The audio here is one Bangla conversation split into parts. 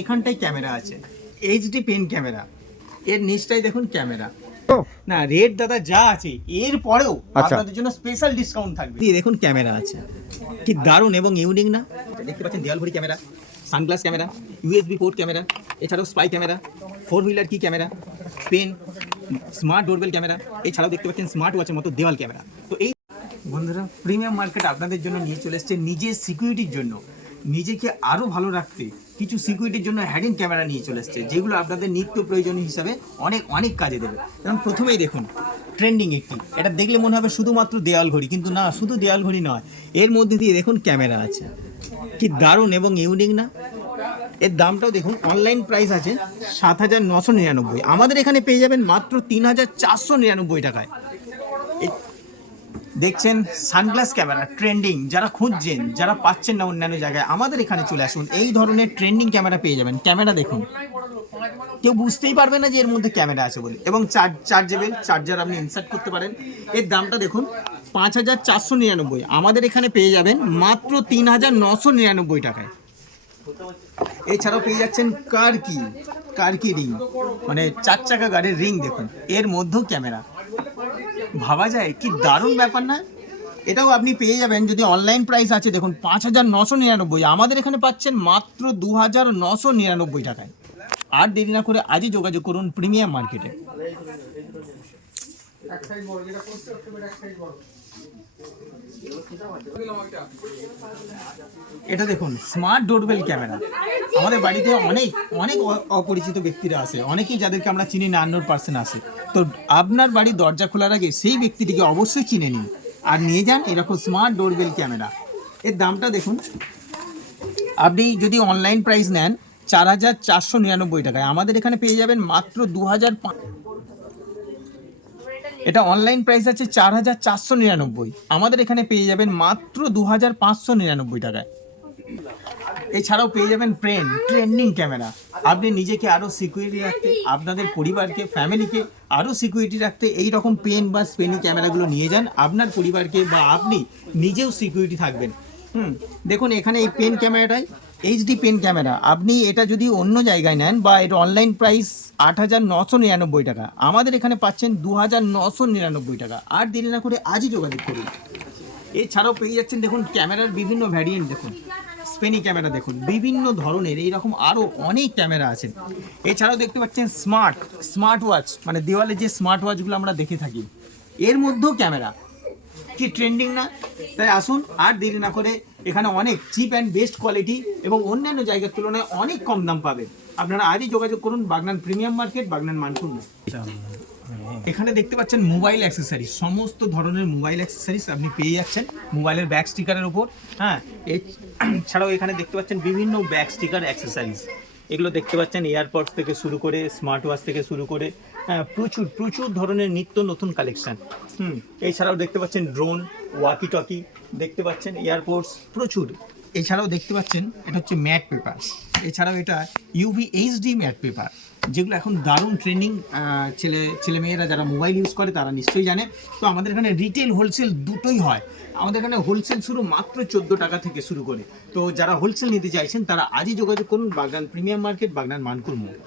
এখানটায় ক্যামেরা আছে, এইচডি পেন ক্যামেরা, এর নিচটাই দেখুন ক্যামেরা। না রেট দাদা যা আছে এর পরেও আপনাদের জন্য স্পেশাল ডিসকাউন্ট থাকবে। দেখুন ক্যামেরা আছে, কি দারুণ এবং ইউনিক না? দেখতে পাচ্ছেন দেওয়াল ঘড়ি camera, sunglass camera, USB port camera, এছাড়াও স্পাই ক্যামেরা, 4 হুইলার কি camera, pen, smart doorbell camera, এছাড়াও দেখতে পাচ্ছেন স্মার্ট ওয়াচের মতো দেওয়াল ক্যামেরা। তো এই বন্ধুরা প্রিমিয়াম মার্কেট আপনাদের জন্য নিয়ে চলে এসছে নিজের সিকিউরিটির জন্য, নিজেকে আরও ভালো রাখতে কিছু সিকিউরিটির জন্য হ্যাডিং ক্যামেরা নিয়ে চলে এসছে, যেগুলো আপনাদের নিত্য প্রয়োজনীয় হিসাবে অনেক কাজে দেবে। যেমন প্রথমেই দেখুন ট্রেন্ডিং একটি, এটা দেখলে মনে হবে শুধুমাত্র দেওয়াল ঘড়ি, কিন্তু না, শুধু দেওয়াল ঘড়ি নয়, এর মধ্যে দিয়ে দেখুন ক্যামেরা আছে, কি দারুণ এবং ইউনিক না? এর দামটাও দেখুন, অনলাইন প্রাইস আছে 7,999, আমাদের এখানে পেয়ে যাবেন মাত্র 3,499 টাকায়। দেখছেন সানগ্লাস ক্যামেরা ট্রেন্ডিং, যারা খুঁজছেন, যারা পাচ্ছেন না অন্যান্য জায়গায়, আমাদের এখানে চলে আসুন, এই ধরনের ট্রেন্ডিং ক্যামেরা পেয়ে যাবেন। ক্যামেরা দেখুন, কেউ বুঝতেই পারবে না যে এর মধ্যে ক্যামেরা আছে বলে, এবং চার্জেবল চার্জার আপনি ইনসার্ট করতে পারেন। এর দামটা দেখুন 5,499, আমাদের এখানে পেয়ে যাবেন মাত্র 3,999 টাকায়। এছাড়াও পেয়ে যাচ্ছেন কার কি রিং, মানে 4 চাকা গাড়ির রিং, দেখুন এর মধ্যেও ক্যামেরা। ভাবা যায় কি দারুণ ব্যাপার না? এটাও আপনি পেয়ে যাবেন, যদি অনলাইন প্রাইস আছে দেখুন 5,999, আমাদের এখানে পাচ্ছেন মাত্র 2,999 টাকায়। আর দেরি না করে আজই যোগাযোগ করুন প্রিমিয়াম মার্কেটে। এটা দেখুন স্মার্ট ডোরবেল ক্যামেরা, আমাদের বাড়িতে অনেক অপরিচিত ব্যক্তিরা আসে, অনেকেই যাদেরকে আমরা চিনি না, আননোন পার্সন আসে, তো আপনার বাড়ির দরজা খোলার আগে সেই ব্যক্তিটিকে অবশ্যই চিনে নিন আর নিয়ে যান এরকম স্মার্ট ডোরবেল ক্যামেরা। এর দামটা দেখুন, আপনি যদি অনলাইন প্রাইস নেন 4,499 টাকায়, আমাদের এখানে পেয়ে যাবেন মাত্র 2,005। এটা অনলাইন প্রাইস আছে 4,499, আমাদের এখানে পেয়ে যাবেন মাত্র 2,599 টাকায়। এছাড়াও পেয়ে যাবেন ট্রেন্ডিং ক্যামেরা, আপনি নিজেকে আরও সিকিউরিটি রাখতে, আপনাদের পরিবারকে, ফ্যামিলিকে আরও সিকিউরিটি রাখতে এই রকম পেন বা স্পেনি ক্যামেরাগুলো নিয়ে যান, আপনার পরিবারকে বা আপনি নিজেও সিকিউরিটি থাকবেন। দেখুন এখানে এই পেন ক্যামেরাটাই এইচডি পেন ক্যামেরা, আপনি এটা যদি অন্য জায়গায় নেন বা এটা অনলাইন প্রাইস 8,999 টাকা, আমাদের এখানে পাচ্ছেন 2,999 টাকা। আর দেরি না করে আজই যোগাযোগ করুন। এছাড়াও পেয়ে যাচ্ছেন দেখুন ক্যামেরার বিভিন্ন ভ্যারিয়েন্ট, দেখুন স্পেনি ক্যামেরা, দেখুন বিভিন্ন ধরনের এইরকম আরও অনেক ক্যামেরা আছে। এছাড়াও দেখতে পাচ্ছেন স্মার্ট ওয়াচ, মানে দেওয়ালে যে স্মার্ট ওয়াচগুলো আমরা দেখে থাকি, এর মধ্যেও ক্যামেরা, কি ট্রেন্ডিং না? তাই আসুন আর দেরি না করে, এখানে অনেক চিপ অ্যান্ড বেস্ট কোয়ালিটি এবং অন্যান্য জায়গার তুলনায় অনেক কম দাম পাবেন। আপনারা আজই যোগাযোগ করুন বাগনান প্রিমিয়াম মার্কেট, বাগনান মানপুর। এখানে দেখতে পাচ্ছেন মোবাইল অ্যাক্সেসরিজ, সমস্ত ধরনের মোবাইল অ্যাক্সেসরিজ আপনি পেয়ে যাচ্ছেন মোবাইলের ব্যাক স্টিকারের উপর। হ্যাঁ, এছাড়াও এখানে দেখতে পাচ্ছেন বিভিন্ন ব্যাক স্টিকার অ্যাক্সেসরিজ, এগুলো দেখতে পাচ্ছেন এয়ারপডস থেকে শুরু করে স্মার্ট ওয়াচ থেকে শুরু করে, হ্যাঁ প্রচুর ধরনের নিত্য নতুন কালেকশান। এছাড়াও দেখতে পাচ্ছেন ড্রোন, ওয়াকি টকি দেখতে পাচ্ছেন, এয়ারপোর্টস প্রচুর। এছাড়াও দেখতে পাচ্ছেন এটা হচ্ছে ম্যাট পেপার, এছাড়াও এটা ইউভি এইচডি ম্যাট পেপার, যেগুলো এখন দারুণ ট্রেন্ডিং। ছেলেমেয়েরা যারা মোবাইল ইউজ করে তারা নিশ্চয়ই জানে। তো আমাদের এখানে রিটেল হোলসেল দুটোই হয়, আমাদের এখানে হোলসেল শুরু মাত্র 14 টাকা থেকে শুরু করে। তো যারা হোলসেল নিতে চাইছেন তারা আজই যোগাযোগ করুন Bagnan premium market, Bagnan Mangkhut মোড়।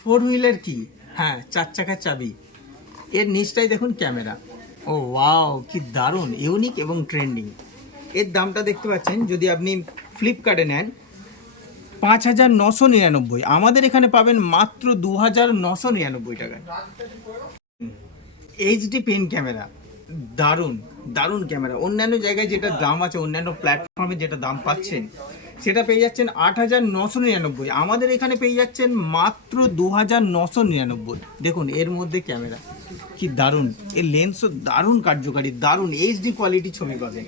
4 হুইলার কি, হ্যাঁ 4 চাকার চাবি, এর নিচটাই দেখুন ক্যামেরা। ও ওয়াও, কি দারুণ ইউনিক এবং ট্রেন্ডিং। এর দামটা দেখতে পাচ্ছেন, যদি আপনি ফ্লিপকার্টে নেন 5,999, আমাদের এখানে পাবেন মাত্র 2,999 টাকায়। এইচডি পেন ক্যামেরা, দারুণ ক্যামেরা, অন্যান্য জায়গায় যেটা দাম আছে, অন্যান্য প্ল্যাটফর্মে যেটা দাম পাচ্ছেন সেটা পেয়ে যাচ্ছেন 8,999, আমাদের এখানে পেয়ে যাচ্ছেন মাত্র 2,999। দেখুন এর মধ্যে ক্যামেরা, কি দারুণ, এর লেন্সও দারুণ কার্যকারী, দারুণ এইচডি কোয়ালিটি ছবি পাবেন।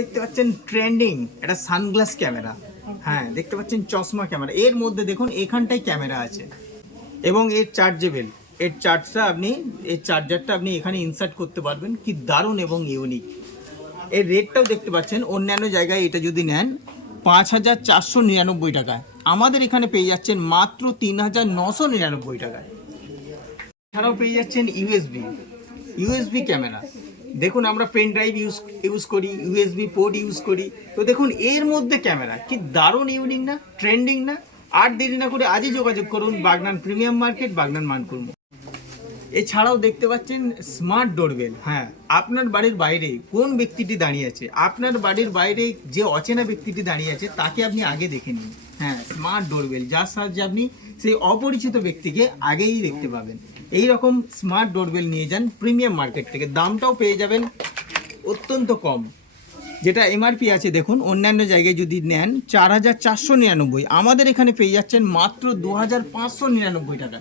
দেখতে পাচ্ছেন ট্রেন্ডিং এটা সানগ্লাস ক্যামেরা, হ্যাঁ দেখতে পাচ্ছেন চশমা ক্যামেরা, এর মধ্যে দেখুন এখানটায় ক্যামেরা আছে এবং এর চার্জেবল, এর চার্জারটা আপনি এখানে ইনসার্ট করতে পারবেন, কি দারুণ এবং ইউনিক। এর রেটটাও দেখতে পাচ্ছেন, অন্যান্য জায়গায় এটা যদি নেন 5,499 টাকায়, আমাদের এখানে পেয়ে যাচ্ছেন মাত্র 3,999 টাকায়। এছাড়াও পেয়ে যাচ্ছেন ইউএসবি ক্যামেরা, দেখুন আমরা পেন ড্রাইভ ইউজ করি, ইউএসবি পোর্ট ইউজ করি। তো দেখুন এর মধ্যে ক্যামেরা কি দারুণ ইউনিক না, ট্রেন্ডিং না? আর দেরি না করে আজই যোগাযোগ করুন বাগনান প্রিমিয়াম মার্কেট, বাগনান মানকুর্ম। এছাড়াও দেখতে পাচ্ছেন স্মার্ট ডোরবেল। হ্যাঁ, আপনার বাড়ির বাইরে কোন ব্যক্তিটি দাঁড়িয়ে আছে, আপনার বাড়ির বাইরে যে অচেনা ব্যক্তিটি দাঁড়িয়ে আছে তাকে আপনি আগে দেখে নিন। হ্যাঁ, স্মার্ট ডোরবেল, যার সাহায্যে আপনি সেই অপরিচিত ব্যক্তিকে আগেই দেখতে পাবেন। এই রকম স্মার্ট ডোরবেল নিয়ে যান প্রিমিয়াম মার্কেট থেকে, দামটাও পেয়ে যাবেন অত্যন্ত কম। যেটা এমআরপি আছে দেখুন, অন্যান্য জায়গায় যদি নেন 4499, আমাদের এখানে পেয়ে যাচ্ছেন মাত্র 2599 টাকা।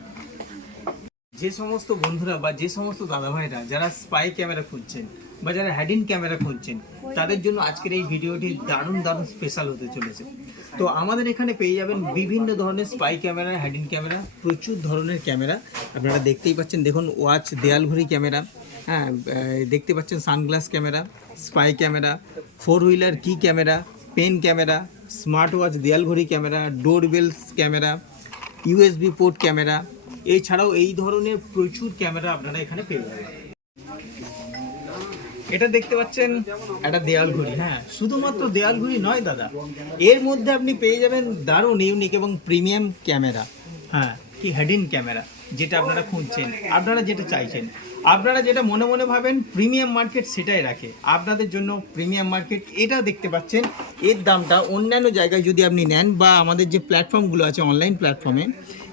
যে সমস্ত বন্ধুরা বা যে সমস্ত দাদাভাইরা যারা স্পাই ক্যামেরা খুঁজছেন বা যারা হ্যাডিন ক্যামেরা খুঁজছেন, তাদের জন্য আজকের এই ভিডিওটি দারুণ দারুণ স্পেশাল হতে চলেছে। তো আমাদের এখানে পেয়ে যাবেন বিভিন্ন ধরনের স্পাই ক্যামেরা, হ্যাডিন ক্যামেরা, প্রচুর ধরনের ক্যামেরা আপনারা দেখতেই পাচ্ছেন। দেখুন ওয়াচ, দেয়াল ঘড়ি ক্যামেরা, হ্যাঁ দেখতে পাচ্ছেন sunglass camera, spy camera, 4 wheeler কি camera, pen camera, smart watch, দেয়াল ঘড়ি camera, doorbells camera, USB port camera, এছাড়াও এই ধরনের প্রচুর ক্যামেরা আপনারা এখানে পেয়ে যাবেন। এটা দেখতে পাচ্ছেন একটা দেয়াল ঘড়ি। হ্যাঁ, শুধুমাত্র দেয়াল ঘড়ি নয় দাদা, এর মধ্যে আপনি পেয়ে যাবেন দারুণ ইউনিক এবং প্রিমিয়াম ক্যামেরা। হ্যাঁ, কি হেডিন ক্যামেরা, যেটা আপনারা খুঁজছেন, আপনারা যেটা চাইছেন, আপনারা যেটা মনে মনে ভাবেন প্রিমিয়াম মার্কেট সেটাই রাখে আপনাদের জন্য প্রিমিয়াম মার্কেট। এটা দেখতে পাচ্ছেন, এর দামটা অন্যান্য জায়গায় যদি আপনি নেন বা আমাদের যে প্ল্যাটফর্মগুলো আছে অনলাইন প্ল্যাটফর্মে,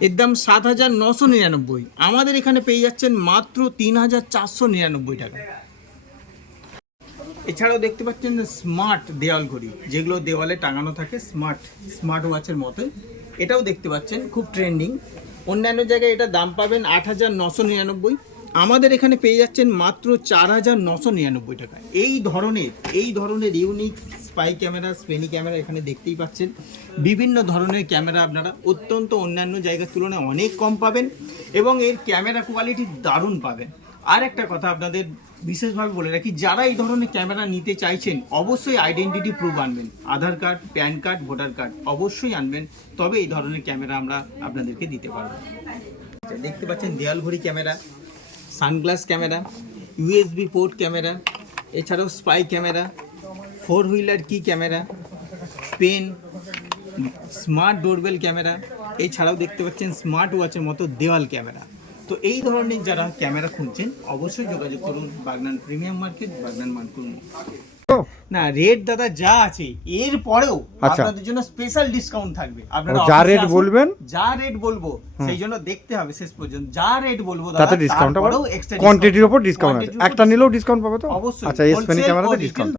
এর দাম 7999, আমাদের এখানে পেয়ে যাচ্ছেন মাত্র 3499 টাকা। এছাড়াও দেখতে পাচ্ছেন স্মার্ট দেওয়াল ঘড়ি, যেগুলো দেওয়ালে টাঙানো থাকে, স্মার্ট ওয়াচের মতো, এটাও দেখতে পাচ্ছেন খুব ট্রেন্ডিং। অন্যান্য জায়গায় এটা দাম পাবেন 8999, আমাদের এখানে পেয়ে যাচ্ছেন মাত্র 4999 টাকা। এই ধরনের ইউনিক স্পাই ক্যামেরা, স্পেনি ক্যামেরা এখানে দেখতেই পাচ্ছেন। বিভিন্ন ধরনের ক্যামেরা আপনারা অত্যন্ত অন্যান্য জায়গার তুলনায় অনেক কম পাবেন এবং এর ক্যামেরা কোয়ালিটি দারুণ পাবেন। আর একটা কথা আপনাদের বিশেষভাবে বলে রাখি, যারা এই ধরনের ক্যামেরা নিতে চাইছেন অবশ্যই আইডেন্টিটি প্রুফ আনবেন, Aadhaar card, PAN card, voter card অবশ্যই আনবেন, তবে এই ধরনের ক্যামেরা আমরা আপনাদেরকে দিতে পারবো। দেখতে পাচ্ছেন দেয়াল ঘড়ি camera, sunglass camera, USB port camera, এছাড়াও স্পাই ক্যামেরা, 4 হুইলার কি camera, pen, smart doorbell camera, এছাড়াও দেখতে পাচ্ছেন স্মার্ট ওয়াচের মতো দেওয়াল ক্যামেরা। তো এই ধরনের যারা ক্যামেরা খুঁজছেন অবশ্যই যোগাযোগ করুন বাগনান প্রিমিয়াম মার্কেট, বাগনান মানকুর্ম। না, রেট দাদা যা আছে এর পরেও আপনাদের জন্য স্পেশাল ডিসকাউন্ট থাকবে। আপনারা যা রেট বলবেন, যা রেট বলবো সেই জন্য দেখতে হবে শেষ পর্যন্ত। যা রেট বলবো তাতে ডিসকাউন্ট হবে, কোয়ান্টিটির উপর ডিসকাউন্ট আছে, একটা নিলেও ডিসকাউন্ট পাবে তো। অবশ্যই। আচ্ছা, এই স্পেনি ক্যামেরাতে ডিসকাউন্ট